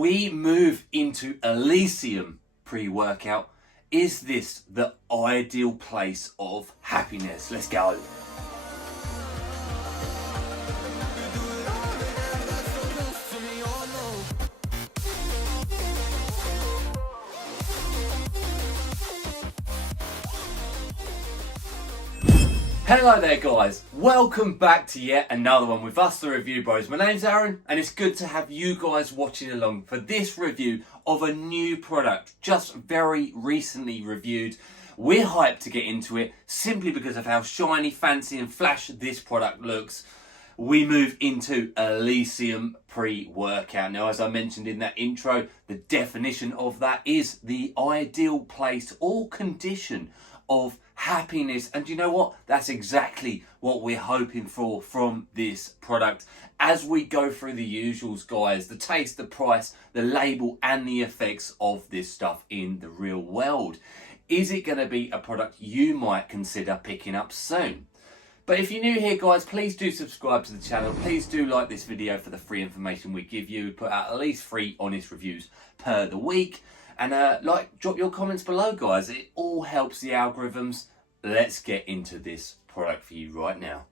we move into Elysium pre-workout. Is this the ideal place of happiness? Let's go. Hello there guys, welcome back to yet another one with us, the Review Bros. My name's Aaron and it's good to have you guys watching along for this review of a new product just very recently reviewed. We're hyped to get into it simply because of how shiny, fancy and flash this product looks. We move into Elysium pre-workout. Now, as I mentioned in that intro, the definition of that is the ideal place or condition of happiness. And you know what? That's exactly what we're hoping for from this product. As we go through the usuals, guys, the taste, the price, the label and the effects of this stuff in the real world. Is it going to be a product you might consider picking up soon? But if you're new here, guys, please do subscribe to the channel. Please do like this video for the free information we give you. We put out at least 3 honest reviews per the week. And drop your comments below, guys. It all helps the algorithms. Let's get into this product for you right now.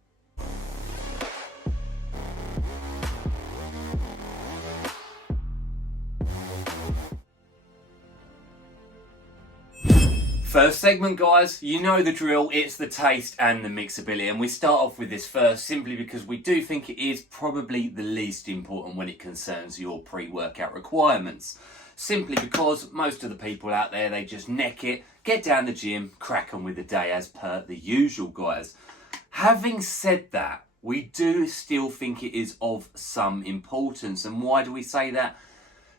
First segment, guys, you know the drill. It's the taste and the mixability. And we start off with this first simply because we do think it is probably the least important when it concerns your pre-workout requirements. Simply because most of the people out there, they just neck it, get down the gym, crack on with the day as per the usual, guys. Having said that, we do still think it is of some importance. And why do we say that?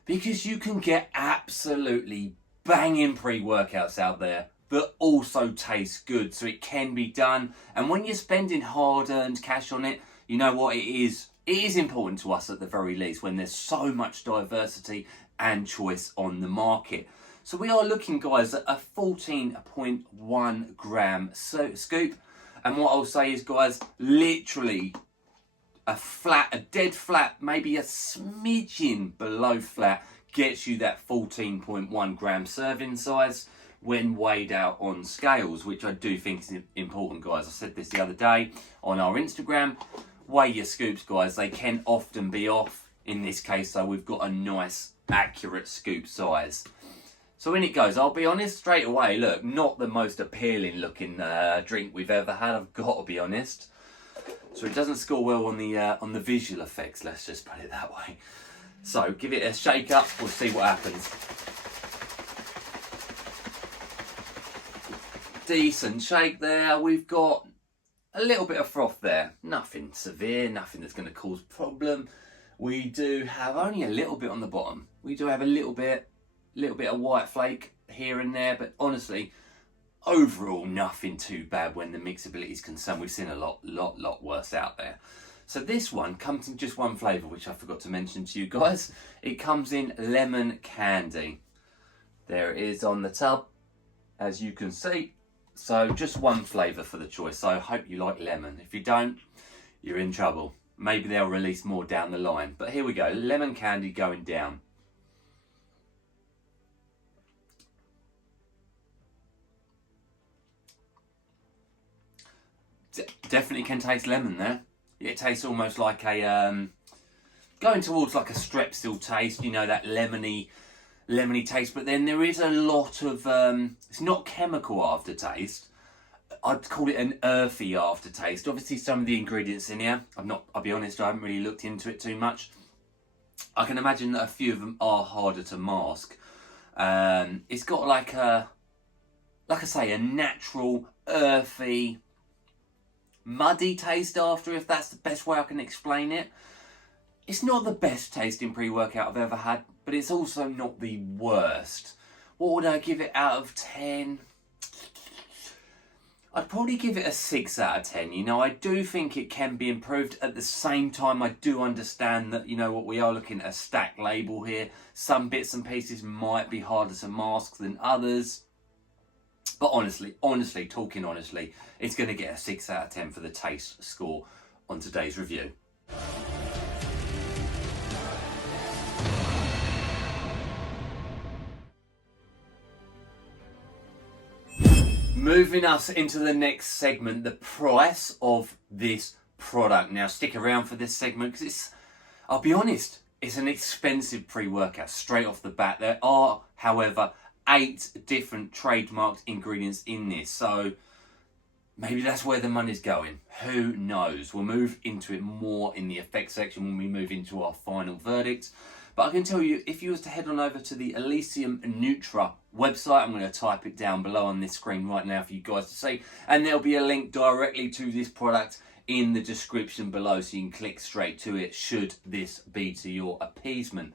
Because you can get absolutely banging pre-workouts out there that also taste good. So it can be done. And when you're spending hard-earned cash on it, you know what it is? It is important to us at the very least when there's so much diversity and choice on the market. So we are looking, guys, at a 14.1 gram scoop. And what I'll say is, guys, literally a dead flat, maybe a smidgen below flat, gets you that 14.1 gram serving size when weighed out on scales, which I do think is important, guys. I said this the other day on our Instagram. Weigh your scoops, guys. They can often be off. In this case, though, we've got a nice, accurate scoop size. So in it goes. I'll be honest straight away. Look, not the most appealing looking drink we've ever had. I've got to be honest. So it doesn't score well on the visual effects. Let's just put it that way. So give it a shake up. We'll see what happens. Decent shake there. We've got a little bit of froth there. Nothing severe. Nothing that's going to cause problem. We do have only a little bit on the bottom. We do have a little bit of white flake here and there, but honestly, overall, nothing too bad when the mixability is concerned. We've seen a lot worse out there. So this one comes in just one flavour, which I forgot to mention to you guys. It comes in lemon candy. There it is on the tub, as you can see. So just one flavour for the choice. So I hope you like lemon. If you don't, you're in trouble. Maybe they'll release more down the line. But here we go, lemon candy going down. Definitely can taste lemon there. It tastes almost like a, going towards like a Strepsil taste, you know, that lemony taste. But then there is a lot of, it's not chemical aftertaste. I'd call it an earthy aftertaste. Obviously some of the ingredients in here, I'll be honest, I haven't really looked into it too much. I can imagine that a few of them are harder to mask. It's got like I say, a natural, earthy, muddy taste after, if that's the best way I can explain it. It's not the best tasting pre-workout I've ever had, but it's also not the worst. What would I give it out of 10? I'd probably give it a 6 out of 10. You know, I do think it can be improved. At the same time, I do understand that, you know what, we are looking at a stacked label here. Some bits and pieces might be harder to mask than others. But honestly, talking honestly, it's going to get a 6 out of 10 for the taste score on today's review. Moving us into the next segment, the price of this product. Now stick around for this segment because it's, I'll be honest, it's an expensive pre-workout straight off the bat. There are, however, 8 different trademarked ingredients in this. So maybe that's where the money's going. Who knows? We'll move into it more in the effects section when we move into our final verdict. But I can tell you, if you was to head on over to the Elysium Nutra website, I'm going to type it down below on this screen right now for you guys to see. And there'll be a link directly to this product in the description below, so you can click straight to it should this be to your appeasement.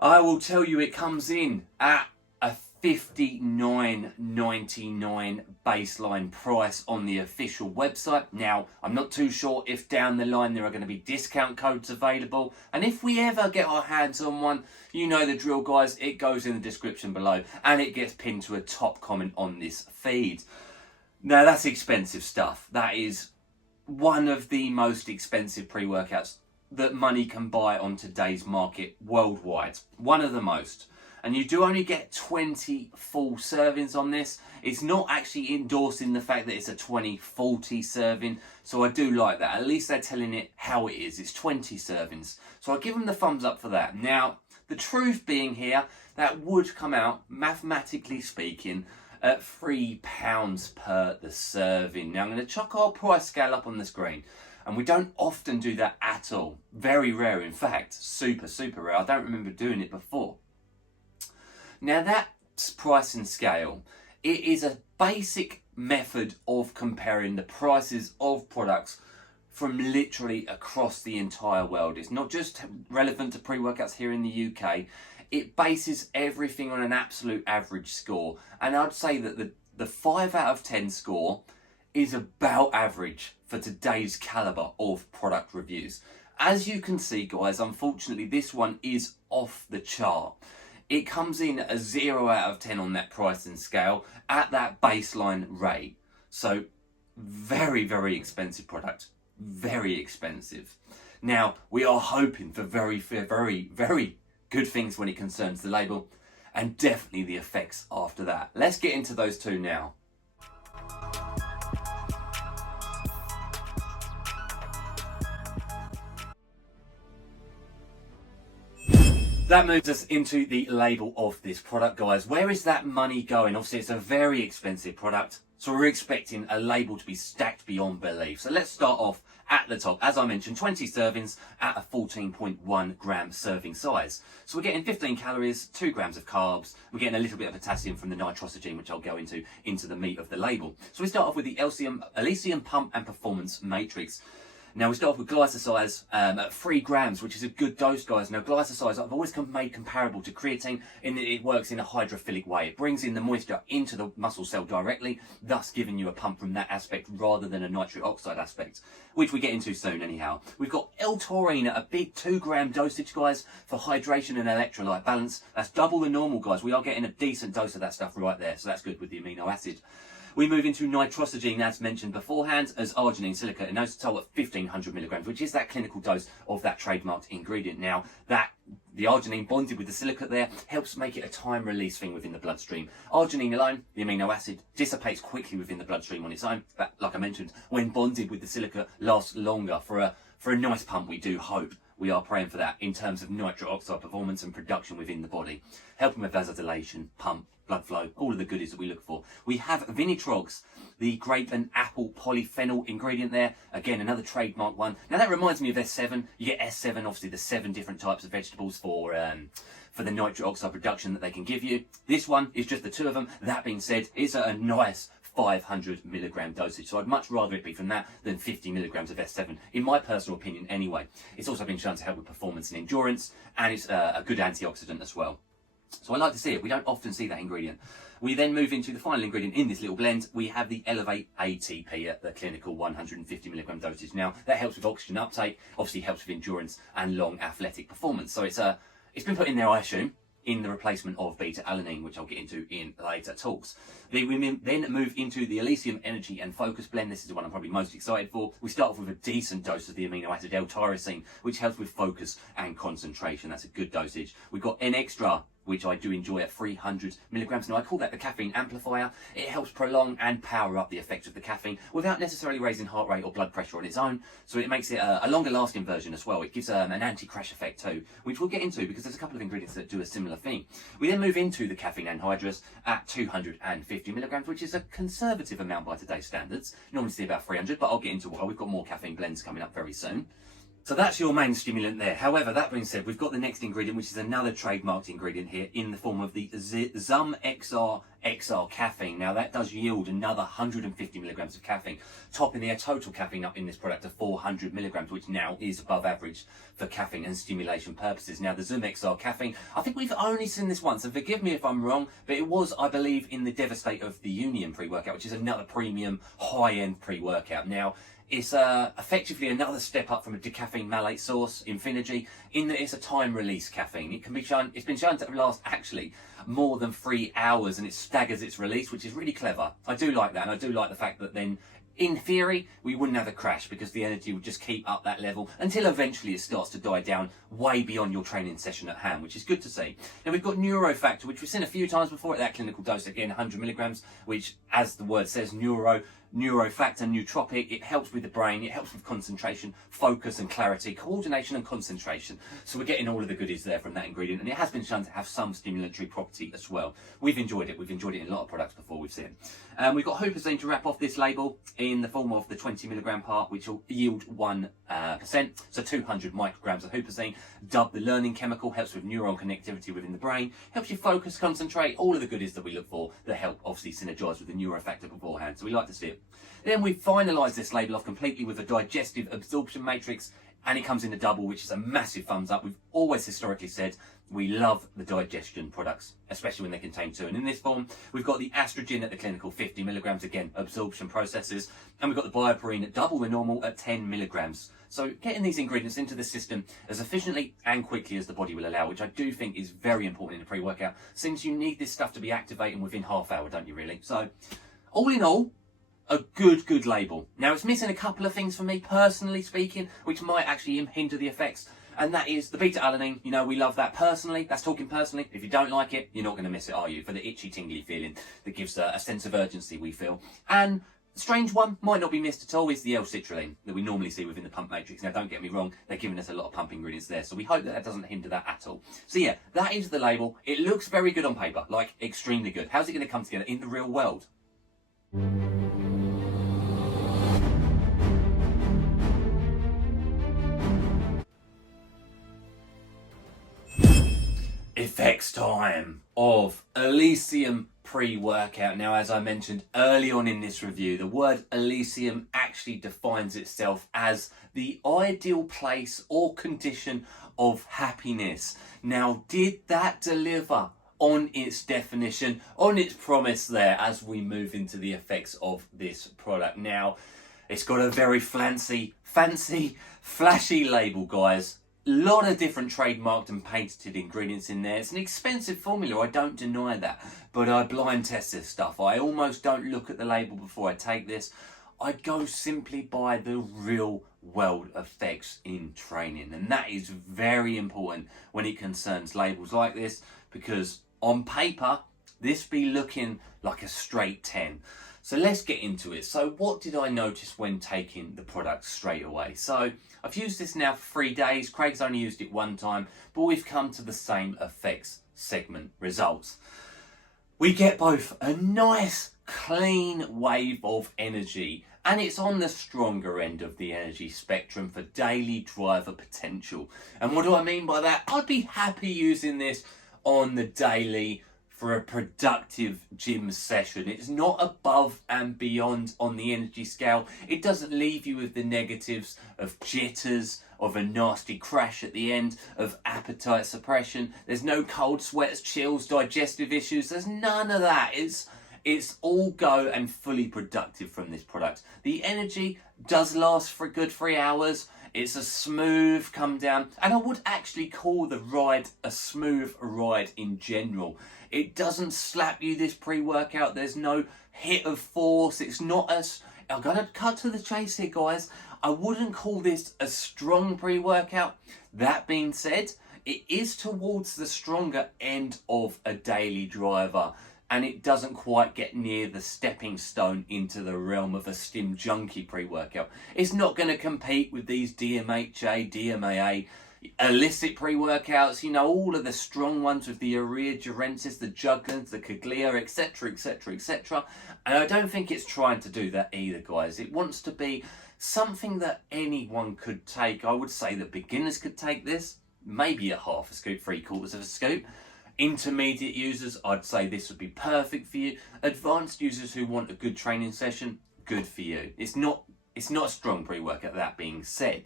I will tell you it comes in at a $59.99 baseline price on the official website. Now, I'm not too sure if down the line there are going to be discount codes available, and if we ever get our hands on one, you know the drill, guys, it goes in the description below and it gets pinned to a top comment on this feed. Now, that's expensive stuff. That is one of the most expensive pre-workouts that money can buy on today's market worldwide. One of the most. And you do only get 20 full servings on this. It's not actually endorsing the fact that it's a 20-40 serving. So I do like that. At least they're telling it how it is. It's 20 servings. So I give them the thumbs up for that. Now, the truth being here, that would come out, mathematically speaking, at £3 per the serving. Now I'm going to chuck our price scale up on the screen. And we don't often do that at all. Very rare, in fact. Super, super rare. I don't remember doing it before. Now that pricing scale, it is a basic method of comparing the prices of products from literally across the entire world. It's not just relevant to pre-workouts here in the UK. It bases everything on an absolute average score. And I'd say that the 5 out of 10 score is about average for today's caliber of product reviews. As you can see, guys, unfortunately, this one is off the chart. It comes in a 0 out of 10 on that pricing scale at that baseline rate. So very, very expensive product. Very expensive. Now, we are hoping for very, very, very good things when it concerns the label, and definitely the effects after that. Let's get into those two now. That moves us into the label of this product, guys. Where is that money going? Obviously, it's a very expensive product, so we're expecting a label to be stacked beyond belief. So let's start off at the top. As I mentioned, 20 servings at a 14.1 gram serving size. So we're getting 15 calories, 2 grams of carbs. We're getting a little bit of potassium from the nitrosogene, which I'll go into the meat of the label. So we start off with the Elysium Pump and Performance Matrix. Now we start off with glycosize at 3 grams, which is a good dose, guys. Now glycosize I've always made comparable to creatine in that it works in a hydrophilic way. It brings in the moisture into the muscle cell directly, thus giving you a pump from that aspect rather than a nitric oxide aspect, which we get into soon anyhow. We've got L-taurine at a big 2 gram dosage, guys, for hydration and electrolyte balance. That's double the normal, guys. We are getting a decent dose of that stuff right there, so that's good with the amino acid. We move into nitrosogene, as mentioned beforehand, as arginine, silica, and inositol at 1500 milligrams, which is that clinical dose of that trademarked ingredient. Now, the arginine bonded with the silica there helps make it a time release thing within the bloodstream. Arginine alone, the amino acid, dissipates quickly within the bloodstream on its own. But like I mentioned, when bonded with the silica, lasts longer. For a nice pump, we do hope. We are praying for that in terms of nitric oxide performance and production within the body, helping with vasodilation, pump, blood flow, all of the goodies that we look for. We have Vinitrogs, the grape and apple polyphenol ingredient there. Again, another trademark one. Now that reminds me of S7. You get S7, obviously the 7 different types of vegetables for the nitric oxide production that they can give you. This one is just the 2 of them. That being said, it's a nice 500 milligram dosage. So I'd much rather it be from that than 50 milligrams of S7, in my personal opinion anyway. It's also been shown to help with performance and endurance, and it's a good antioxidant as well. So I like to see it. We don't often see that ingredient. We then move into the final ingredient in this little blend. We have the Elevate ATP at the clinical 150 milligram dosage. Now that helps with oxygen uptake, obviously helps with endurance and long athletic performance. So it's been put in there, I assume, in the replacement of beta-alanine, which I'll get into in later talks. We then move into the Elysium Energy and Focus blend. This is the one I'm probably most excited for. We start off with a decent dose of the amino acid L-tyrosine, which helps with focus and concentration. That's a good dosage. We've got N-Extra which I do enjoy at 300 milligrams. Now I call that the caffeine amplifier. It helps prolong and power up the effect of the caffeine without necessarily raising heart rate or blood pressure on its own. So it makes it a longer lasting version as well. It gives an anti-crash effect too, which we'll get into because there's a couple of ingredients that do a similar thing. We then move into the caffeine anhydrous at 250 milligrams, which is a conservative amount by today's standards. Normally see about 300, but I'll get into why. We've got more caffeine blends coming up very soon. So that's your main stimulant there. However, that being said, we've got the next ingredient, which is another trademarked ingredient here in the form of the Zum XR caffeine. Now that does yield another 150 milligrams of caffeine, topping their total caffeine up in this product to 400 milligrams, which now is above average for caffeine and stimulation purposes. Now the Zum XR caffeine, I think we've only seen this once, and forgive me if I'm wrong, but it was, I believe, in the Devastate of the Union pre-workout, which is another premium high-end pre-workout. Now, it's effectively another step up from a decaffeine malate source, Infinergy, in that it's a time-release caffeine. It can be shown, it's been shown to last actually more than 3 hours, and it staggers its release, which is really clever. I do like that, and I do like the fact that then, in theory, we wouldn't have a crash because the energy would just keep up that level until eventually it starts to die down way beyond your training session at hand, which is good to see. Now we've got Neurofactor, which we've seen a few times before at that clinical dose, again 100 milligrams, which, as the word says, neurofactor, nootropic. It helps with the brain, it helps with concentration, focus and clarity, coordination and concentration. So we're getting all of the goodies there from that ingredient, and it has been shown to have some stimulatory property as well. We've enjoyed it in a lot of products before we've seen it. We've got huperzine to wrap off this label in the form of the 20 milligram part, which will yield 1%, so 200 micrograms of huperzine. Dubbed the learning chemical, helps with neuron connectivity within the brain, helps you focus, concentrate, all of the goodies that we look for that help obviously synergize with the neurofactor beforehand. So we like to see it. Then we finalise this label off completely with a digestive absorption matrix, and it comes in a double, which is a massive thumbs up. We've always historically said we love the digestion products, especially when they contain 2. And in this form, we've got the Astrogen at the clinical 50 milligrams, again, absorption processes, and we've got the Bioperine at double the normal at 10 milligrams. So getting these ingredients into the system as efficiently and quickly as the body will allow, which I do think is very important in a pre-workout, since you need this stuff to be activating within half hour, don't you really? So all in all, a good label. Now it's missing a couple of things for me, personally speaking, which might actually hinder the effects. And that is the beta-alanine. You know, we love that personally. That's talking personally. If you don't like it, you're not going to miss it, are you? For the itchy, tingly feeling that gives a sense of urgency, we feel. And the strange one, might not be missed at all, is the L-citrulline that we normally see within the pump matrix. Now, don't get me wrong, they're giving us a lot of pump ingredients there, so we hope that that doesn't hinder that at all. So yeah, that is the label. It looks very good on paper, like extremely good. How's it going to come together in the real world? Effects time of Elysium pre-workout. Now, as I mentioned early on in this review, the word Elysium actually defines itself as the ideal place or condition of happiness. Now, did that deliver on its definition, on its promise there as we move into the effects of this product? Now, it's got a very fancy, flashy label, guys. Lot of different trademarked and patented ingredients in there. It's an expensive formula, I don't deny that, but I blind test this stuff. I almost don't look at the label before I take this. I go simply by the real world effects in training, and that is very important when it concerns labels like this, because on paper this be looking like a straight 10. So let's get into it. So what did I notice when taking the product straight away? So I've used this now for 3 days. Craig's only used it 1 time, but we've come to the same effects segment results. We get both a nice clean wave of energy, and it's on the stronger end of the energy spectrum for daily driver potential. And what do I mean by that? I'd be happy using this on the daily for a productive gym session. It's not above and beyond on the energy scale. It doesn't leave you with the negatives of jitters, of a nasty crash at the end, of appetite suppression. There's no cold sweats, chills, digestive issues. There's none of that. It's all go and fully productive from this product. The energy does last for a good 3 hours. It's a smooth come down, and I would actually call the ride a smooth ride in general. It doesn't slap you, this pre-workout. There's no hit of force. It's not as... I'm going to cut to the chase here, guys. I wouldn't call this a strong pre-workout. That being said, It is towards the stronger end of a daily driver, and it doesn't quite get near the stepping stone into the realm of a Stim Junkie pre-workout. It's not going to compete with these DMHA, DMAA, illicit pre-workouts, you know, all of the strong ones with the urea durensis, the juglans, the caglia, etc, etc, etc. And I don't think it's trying to do that either, guys. It wants to be something that anyone could take. I would say that beginners could take this, maybe a half a scoop, 3/4 of a scoop. Intermediate users, I'd say this would be perfect for you. Advanced users who want a good training session, good for you. It's not a strong pre-workout, that being said.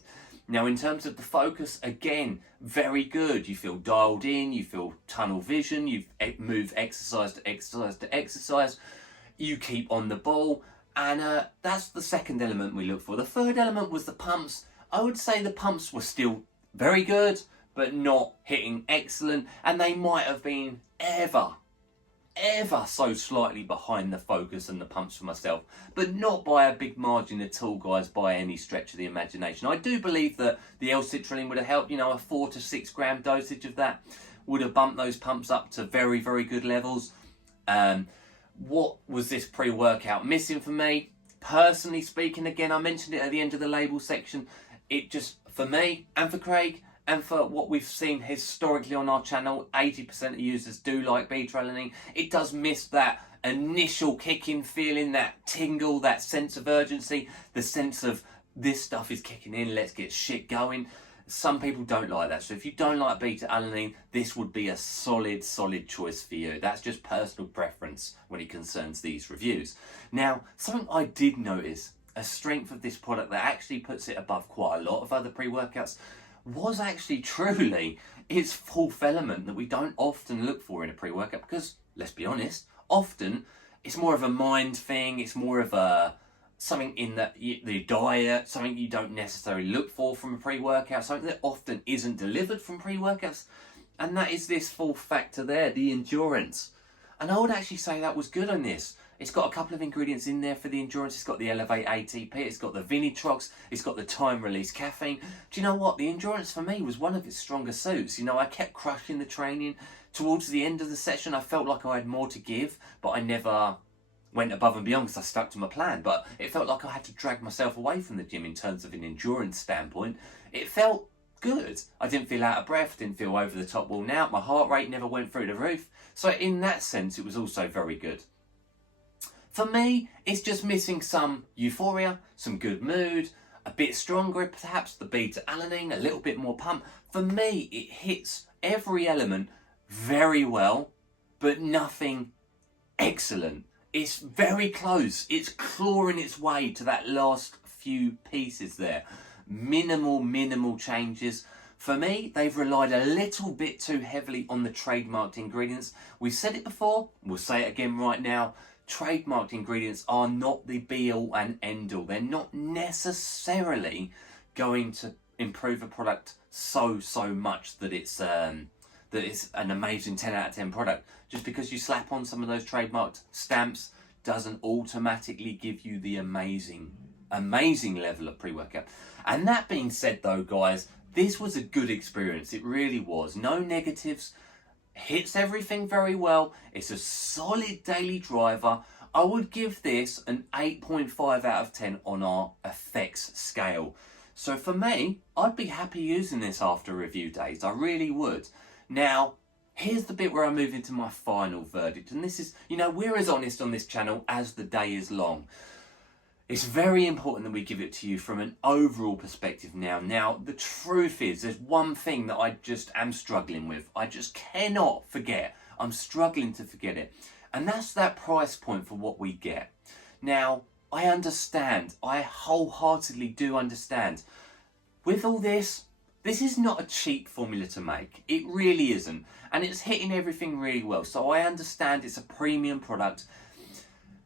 Now, in terms of the focus, again, very good. You feel dialed in, you feel tunnel vision, you move exercise to exercise to exercise, you keep on the ball, and that's the second element we look for. The third element was the pumps. I would say the pumps were still very good, but not hitting excellent, and they might have been ever so slightly behind the focus and the pumps for myself, but not by a big margin at all, guys, by any stretch of the imagination. I do believe that the L-citrulline would have helped. You know, a 4 to 6 gram dosage of that would have bumped those pumps up to very, very good levels. What was this pre-workout missing for me? Personally speaking, again, I mentioned it at the end of the label section, it just, for me and for Craig, and for what we've seen historically on our channel, 80% of users do like beta-alanine. It does miss that initial kick-in feeling, that tingle, that sense of urgency, the sense of this stuff is kicking in, let's get shit going. Some people don't like that. So if you don't like beta-alanine, this would be a solid choice for you. That's just personal preference when it concerns these reviews. Now, something I did notice, a strength of this product that actually puts it above quite a lot of other pre-workouts, was actually truly its fourth element that we don't often look for in a pre-workout, because, let's be honest, often it's more of a mind thing, it's more of a something in the diet, something you don't necessarily look for from a pre-workout, something that often isn't delivered from pre-workouts, and that is this fourth factor there, the endurance. And I would actually say that was good on this. It's got a couple of ingredients in there for the endurance. It's got the Elevate ATP, it's got the Vinitrox, it's got the time-release caffeine. Do you know what? The endurance for me was one of its stronger suits. You know, I kept crushing the training. Towards the end of the session, I felt like I had more to give, but I never went above and beyond because I stuck to my plan. But it felt like I had to drag myself away from the gym in terms of an endurance standpoint. It felt good. I didn't feel out of breath, didn't feel over the top worn out. My heart rate never went through the roof. So in that sense, it was also very good. For me, it's just missing some euphoria, some good mood, a bit stronger, perhaps the beta-alanine, a little bit more pump. For me, it hits every element very well, but nothing excellent. It's very close. It's clawing its way to that last few pieces there. Minimal changes. For me, they've relied a little bit too heavily on the trademarked ingredients. We've said it before, we'll say it again right now. Trademarked ingredients are not the be-all and end-all. They're not necessarily going to improve a product so much that it's an amazing 10 out of 10 product. Just because you slap on some of those trademarked stamps doesn't automatically give you the amazing level of pre-workout. And that being said though, guys, this was a good experience. It really was. No negatives. Hits everything very well. It's a solid daily driver. I would give this an 8.5 out of 10 on our effects scale. So for me, I'd be happy using this after review days. I really would. Now, here's the bit where I move into my final verdict. And this is, you know, we're as honest on this channel as the day is long. It's very important that we give it to you from an overall perspective now. Now, the truth is, there's one thing that I just am struggling with. I just cannot forget. I'm struggling to forget it. And that's that price point for what we get. Now, I understand. I wholeheartedly do understand. With all this, this is not a cheap formula to make. It really isn't. And it's hitting everything really well. So I understand it's a premium product.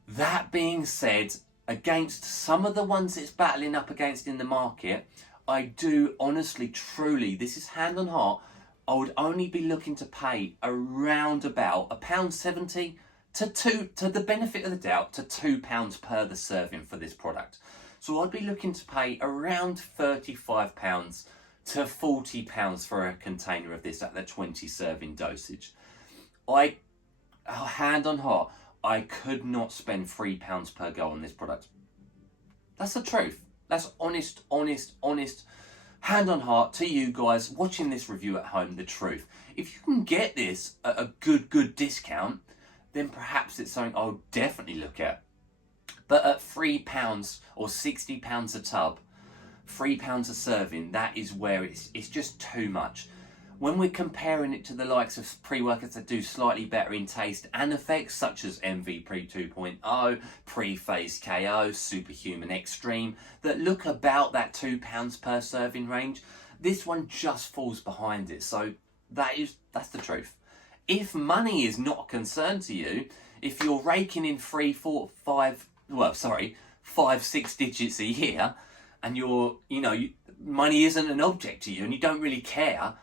That being said, against some of the ones it's battling up against in the market, I do honestly, truly, this is hand on heart, I would only be looking to pay around about £1.70 to the benefit of the doubt, to £2 per the serving for this product. So I'd be looking to pay around £35 to £40 for a container of this at the 20 serving dosage. Hand on heart, I could not spend £3 per go on this product. That's the truth. That's honest, hand on heart to you guys watching this review at home, the truth. If you can get this at a good discount, then perhaps it's something I'll definitely look at. But at £3 or £60 a tub, £3 a serving, that is where it's just too much. When we're comparing it to the likes of pre-workouts that do slightly better in taste and effects, such as MV Pre 2.0, Pre-Phase KO, Superhuman Extreme, that look about that £2 per serving range, this one just falls behind it. So that's the truth. If money is not a concern to you, if you're raking in 5, 6 digits a year, and money isn't an object to you and you don't really care,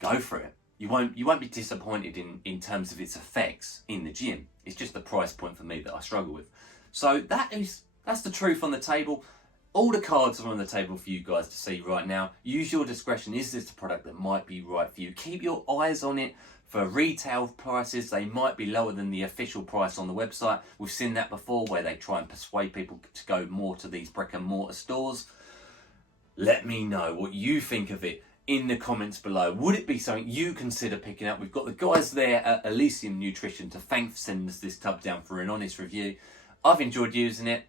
go for it. You won't be disappointed in terms of its effects in the gym. It's just the price point for me that I struggle with. So that's the truth on the table. All the cards are on the table for you guys to see right now. Use your discretion. Is this a product that might be right for you? Keep your eyes on it for retail prices. They might be lower than the official price on the website. We've seen that before, where they try and persuade people to go more to these brick and mortar stores. Let me know what you think of it in the comments below. Would it be something you consider picking up? We've got the guys there at Elysium Nutrition to thank for sending us this tub down for an honest review. I've enjoyed using it.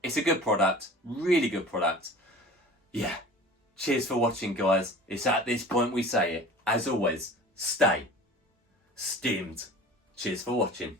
It's a good product, really good product. Yeah, cheers for watching, guys. It's at this point we say it. As always, stay stimmed. Cheers for watching.